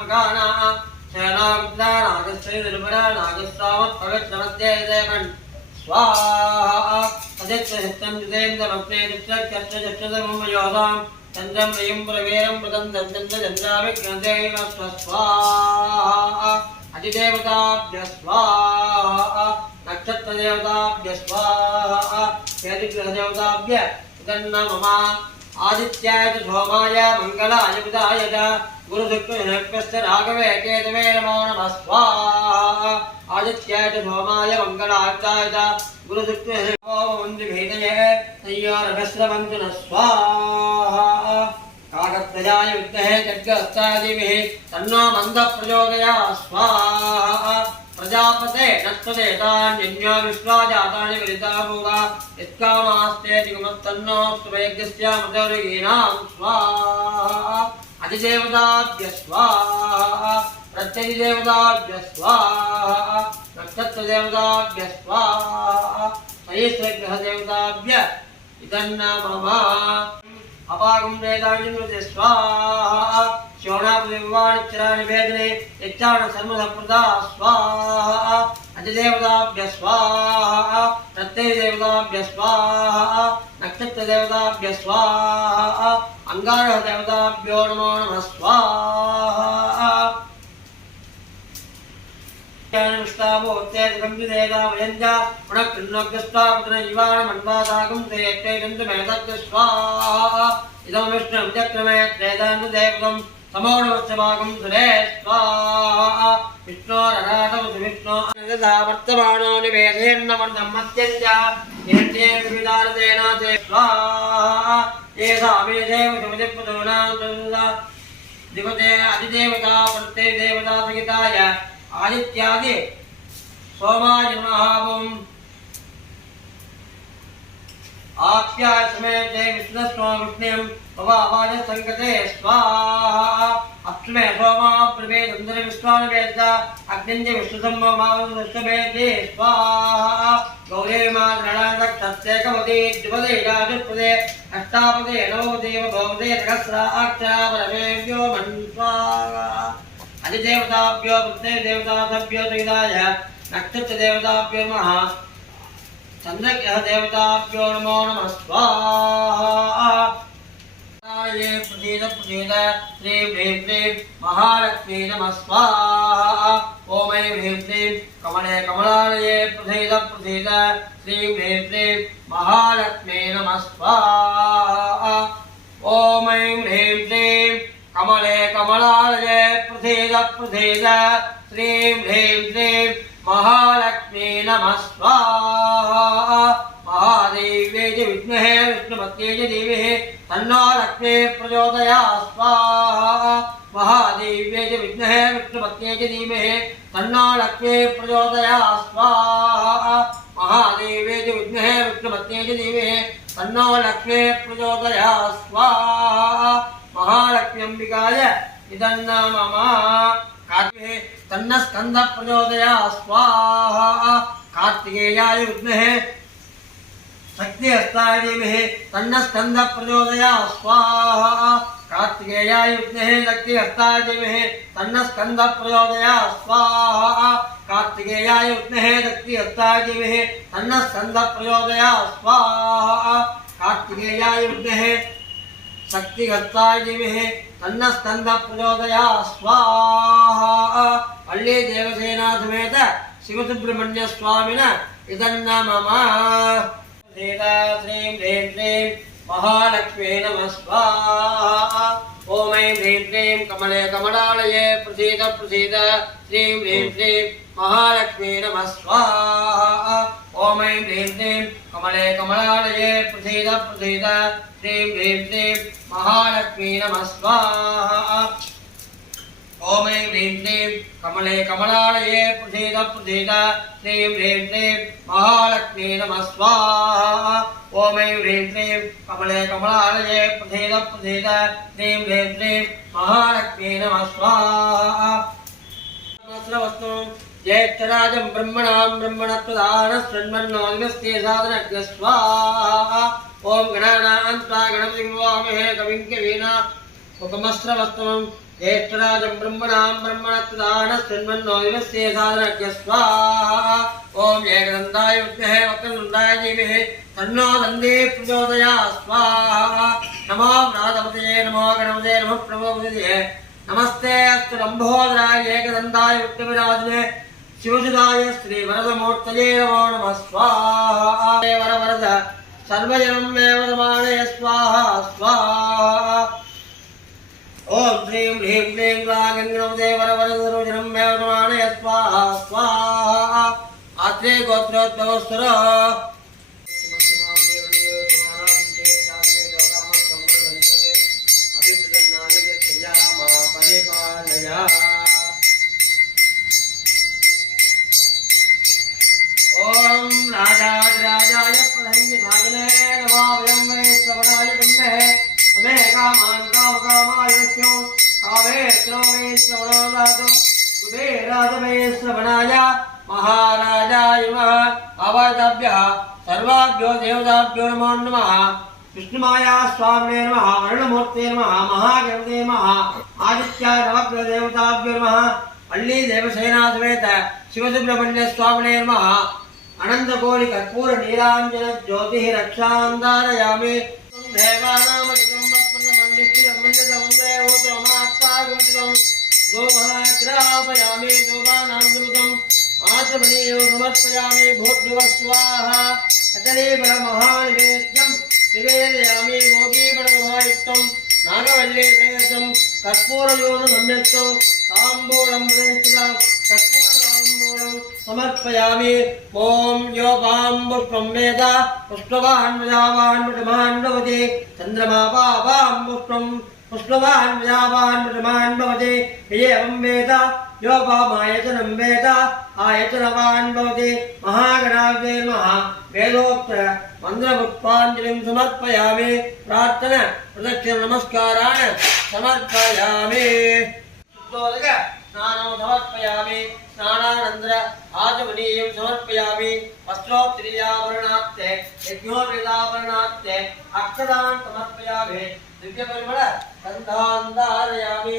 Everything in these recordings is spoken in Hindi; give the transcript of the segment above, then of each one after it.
मकाना शनागुप्ता नागस्त्री निर्मला नागस्रावत पवित्रमध्य देवन स्वाहा अदित्यहितं जितेन्द्रमग्ने दिक्षक्षक्षक्षदमुमयोधां चन्द्रं वयं प्रवेरं प्रदं चन्द्रचन्द्राभिघ्नदेव स्वाहा अधिदेवताभ्यः स्वाहा नक्षत्रदेवताभ्यः स्वाहा केतुग्रहदेवताभ्यः इदन्नमः आदित्याय च सोमाय मङ्गलाय बुधाय च गुरुशुक्रशनभ्यश्च राघवे केतवे नमो नमः स्वाहा आदित्याय च सोमाय मङ्गलाय बुधाय च गुरुशुक्रशनभ्यश्च तयोरभस्रवन्तु नः स्वाहा काकप्रजाय विद्महे खड्गहस्ताय धीमहि तन्नो मन्दः प्रचोदयात् स्वाहा प्रजापते नत्वदेतान्यन्यो विश्वा जातानि वरिता भूता यत्कामास्ते दिगमस्तन्नो सुवेगस्यामृतर्यीणां स्वाहा अधिदेवताभ्यः स्वाहा प्रत्यधिदेवताभ्यः स्वाहा नक्षत्रदेवताभ्यः स्वाहा सहस्रग्रहदेवताभ्यः इदन्नमः अपागं वेदान्यनुते स्वाहा श्रवणापदिवाणिचरानिवेदने यच्चाण सर्वसम्प्रदा स्वाहा अधिदेवताभ्यः स्वाहा प्रत्ययदेवताभ्यः स्वाहा नक्षत्रदेवताभ्यः स्वाहा अंगारकदेवताभ्यो नमो नमः स्वाहा ज्ञाननिष्ठामोक्तेजगम्भिदेदावयञ्जा पुनःकृन्नोग्यस्वापुत्रजीवाणमन्वासागं तेयक्तैकन्तुमेतस्य स्वाहा इदं विष्णुचक्रमे त्रेदान्तदेवतं समोणवत्सभागं सुरे स्वाहा विष्णोरराटवसुविष्णो अनगधा वर्तमानो निवेदयन्नमर्दमत्यञ्जा निहत्येर्विदारतेन ते स्वाहा एषा मे देव सुमतिपुतोनां दिवते अधिदेवता प्रत्ययदेवता सहिताय आदित्यादि सोमाय नमः आप्याय समेते विष्णुस्वामिष्ण्यं भवावाय संकते स्वाहा अप्सुमे सोमा प्रभे सुंदर विश्वानिवेदा अग्निंजे विष्णुसंभवमावदुष्टभेदे स्वाहा गौरे माद्रणादक्षस्येकमते द्विपदे राजप्रदे अष्टापदे नवदेव भवदे सहस्राक्षरा परमेभ्यो मन्त्वाहा अधिदेवताभ्यो प्रत्ययदेवताभ्यो सहिताय नक्षत्रदेवताभ्यो नमः चन्द्रग्रहदेवताभ्यो नमो नमः स्वाहा ये प्रसीद प्रसीद श्रीं ह्रीं क्लीं महालक्ष्मी नमः स्वाहा ॐ ऐं ह्रीं क्लीं कमले कमलालये प्रसीद प्रसीद श्रीं ह्रीं क्लीं महालक्ष्मी नमः स्वाहा ॐ ऐं ह्रीं क्लीं कमले कमलालये प्रसीद प्रसीद श्रीं ह्रीं क्लीं महालक्ष्मी नमः स्वाहा महादेव्यै च विद्महे विष्णुपत्न्यै च धीमहि तन्नो लक्ष्मी प्रचोदयात् स्वाहा महादेव्यै च विद्महे विष्णुपत्न्यै च धीमहि तन्नो लक्ष्मी प्रचोदयात् स्वाहा महादेव्यै च विद्महे विष्णुपत्न्यै च धीमहि तन्नो लक्ष्मी प्रचोदयात् स्वाहा महालक्ष्मी अंबिकाय इदन्नमः कार्तिके तन्न स्कंद प्रचोदयात् स्वाहा कार्तिकेयाय विद्महे शक्ति हस्ताय धीमहि तन्न स्कंद प्रचोदयात् स्वाहा कार्तिकेयाय विद्महे शक्ति हस्ताय धीमहि तन्न स्कंद प्रचोदयात् स्वाहा कार्तिकेयाय विद्महे शक्ति हस्ताय धीमहि तन्न स्कंद प्रचोदयात् स्वाहा कार्तिकेयाय विद्महे शक्ति हस्ताय धीमहि तन्न स्कंद प्रचोदयात् स्वाहा पल्ली देवसेना समेत शिवसुब्रह्मण्य स्वामिन इदन्नमः श्रीं ह्रीं क्लीं महालक्ष्मी नमः स्वाहा ॐ ऐं ह्रीं क्लीं कमले कमलालये प्रसीद प्रसीद श्रीं ह्रीं क्लीं महालक्ष्मी नमः स्वाहा ॐ ऐं ह्रीं क्लीं कमले कमलालये प्रसीद प्रसीद श्रीं ह्रीं क्लीं महालक्ष्मी नमः स्वाहा ॐ ऐं ह्रीं क्लीं कमले कमलालये प्रसीद प्रसीद श्रीं ह्रीं क्लीं महालक्ष्मी नमः स्वाहा ॐ ऐं ह्रीं क्लीं कमले कमलालये प्रसीद प्रसीद श्रीं ह्रीं क्लीं महालक्ष्मी नमः स्वाहा ज्येष्ठराजं ब्रह्मणां ब्रह्मणत्वदानशृण्वन्नोऽन्यस्ते साधनज्ञ स्वाहा ॐ गणानां त्वा गणपतिं वामहे कविं कवीना उपमस्रवस्तमं ज्येष्ठराजं ब्रह्मणां ब्रह्मणत्वदानस्तन्मन्नो दिवस्ये साधनज्ञ स्वाहा ॐ एकदन्ताय विद्महे वक्रतुण्डाय धीमहि तन्नो दन्दी प्रचोदयात् स्वाहा नमो व्रातपतये नमो गणपतये नमः प्रभवपतये नमस्ते अस्तु लम्बोदराय एकदन्ताय विद्मविराजने शिवसुदाय श्री वरदमूर्तये नमो नमः स्वाहा वरवरद सर्वजनं मे वदमानय स्वाहा स्वाहा ओम श्रीं ह्रीं क्लीं ग्लागङ्गणपते वरवरदरोजनं मे वदमानय स्वाहा स्वाहा आत्रे गोत्रोद्भवस्वर ओम राजाय प्रधन्यभाजने नमो वयं श्रवणाय ब्रह्मे हमे कामान् कामकामाय स्यो कामे श्रवणे श्रवणो राजो कुबेराजमे श्रवणाय महाराजाय नमः अवताभ्यः सर्वाभ्यो देवताभ्यो नमो नमः विष्णुमाया स्वामिने नमः वर्णमूर्ते नमः महागणपते नमः आदित्याय नवग्रह देवताभ्यो नमः अल्ली देवसेना समेत शिवसुब्रह्मण्य स्वामिने नमः अनंतकोटि कर्पूर नीलांजन ज्योतिः रक्षां धारयामि देवानामधिकं वत्पदमण्डितं गोमहाग्रापयामि गोपानां समृतं आचमनीयं समर्पयामि भूर्भुवः स्वाहा अचलीफलमहानिवेद्यं निवेदयामि भोगीफलमहायुक्तं नागवल्लीप्रेयसं कर्पूरयोगसंयुक्तं ताम्बूलं प्रदिष्टं कर्पूरताम्बूलं समर्पयामि ओम यो पां पुष्पं वेद पुष्पवान् प्रजावान् प्रजमान् भवति चन्द्रमा पां पुष्पं पुष्पवान् प्रजावान् प्रजमान् भवति एवं वेद यो पामायतनं वेद आयतनवान् भवति महागणाधिपते नमः वेदोक्त मन्त्रपुष्पाञ्जलिं समर्पयामि प्रार्थना प्रदक्षिण नमस्कारान् समर्पयामि स्नानं समर्पयामि स्नानानंतर आचमनीयं समर्पयामि वस्त्रोत्तरीयाभरणार्थे यज्ञोपवीताभरणार्थे अक्षतान् समर्पयामि दिव्यपरिमळ गन्धान् धारयामि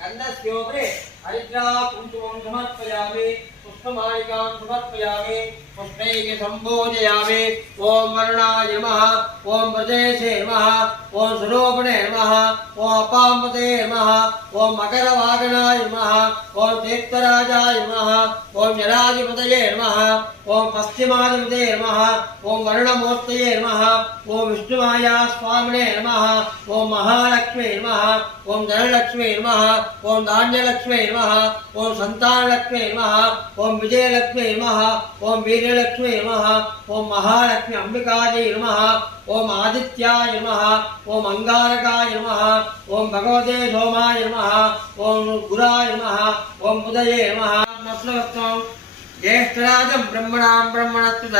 गन्धस्योपरि हरिद्रा कुङ्कुमं समर्पयामि पुष्पमालिकां समर्पयामि पुष्पैः सम्पूजयामि ॐ वरुणाय नमः ॐ प्रदेशे नमः ॐ स्वरूपिणे नमः ॐ अपाम्पते नमः ॐ मकरवागणाय नमः ॐ तीर्थराजाय नमः ॐ जलाधिपतये नमः ॐ पश्चिमाधिपतये नमः ॐ वरुणमूर्तये नमः ॐ विष्णुमाया स्वामिने नमः ॐ महालक्ष्मी नमः ॐ धनलक्ष्मी नमः ॐ धान्यलक्ष्मी नमः ॐ संतानलक्ष्मी नमः ॐ विजयलक्ष्मी नमः ॐ वीरलक्ष्मी नमः ॐ महालक्ष्मी अंबिकायै नमः ॐ आदित्याय नमः ॐ अंगारकाय नमः ॐ भगवते सोमाय नमः ॐ गुराय नमः ॐ बुधये नमः ज्येष्ठराजं ब्रह्मणां ब्रह्मणत्वद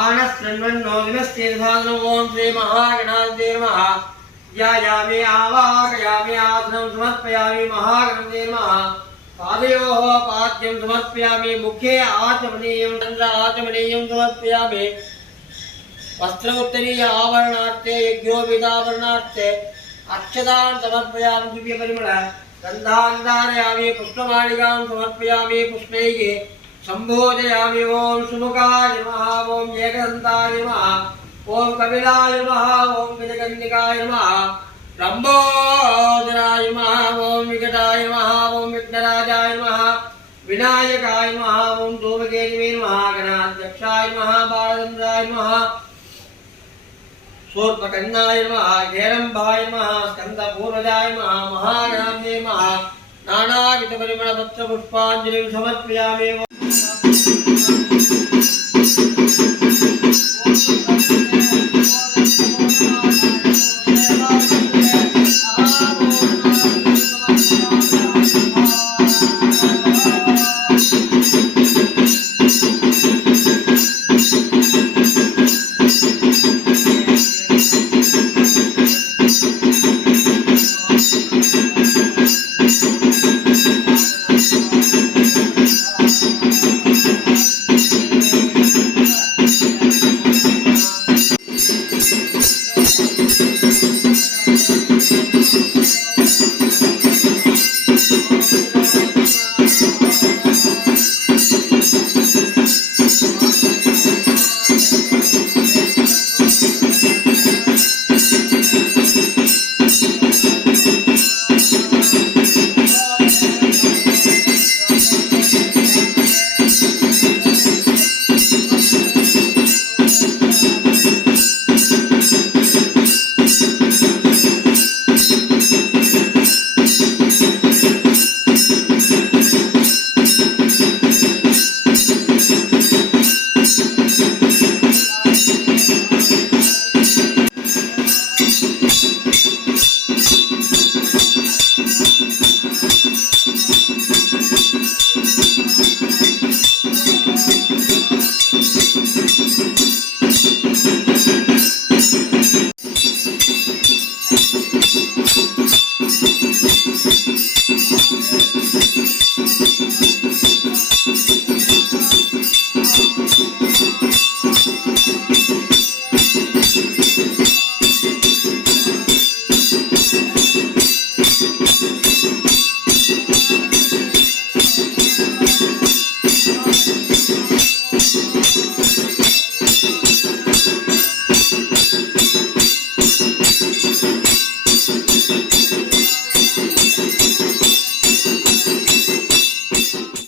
आनस्रन्वन्नो दिवस्ये साधनं ॐ श्री महागणाधिपते नमः ध्यायामि आवाहयामि आसनं समर्पयामि महागणपते नमः पादयोः पाद्यं समर्पयामि मुखे आचमनीयं चन्द्र आचमनीयं समर्पयामि वस्त्रोत्तरीय आवरणार्थे यज्ञोपवीताभरणार्थे अक्षतान् समर्पयामि दिव्यपरिमळ गन्धान् धारयामि पुष्पमालिकां समर्पयामि पुष्पैः सम्बोधयामि ॐ सुमुखाय नमः ॐ एकदन्ताय नमः ॐ कपिलाय नमः ॐ गजकन्निकाय नमः लंबोदराय नमः ॐ विकटाय नमः ॐ विघ्नराजाय नमः विनायकाय नमः ॐ धूमकेतवे नमः गणाध्यक्षाय नमः बालचन्द्राय नमः शूर्पकर्णाय नमः हेरम्बाय नमः स्कन्दपूर्वजाय नमः महागणाधिपते नमः नानाविधपरिमळपत्रपुष्पाञ्जलिं समर्पयामि।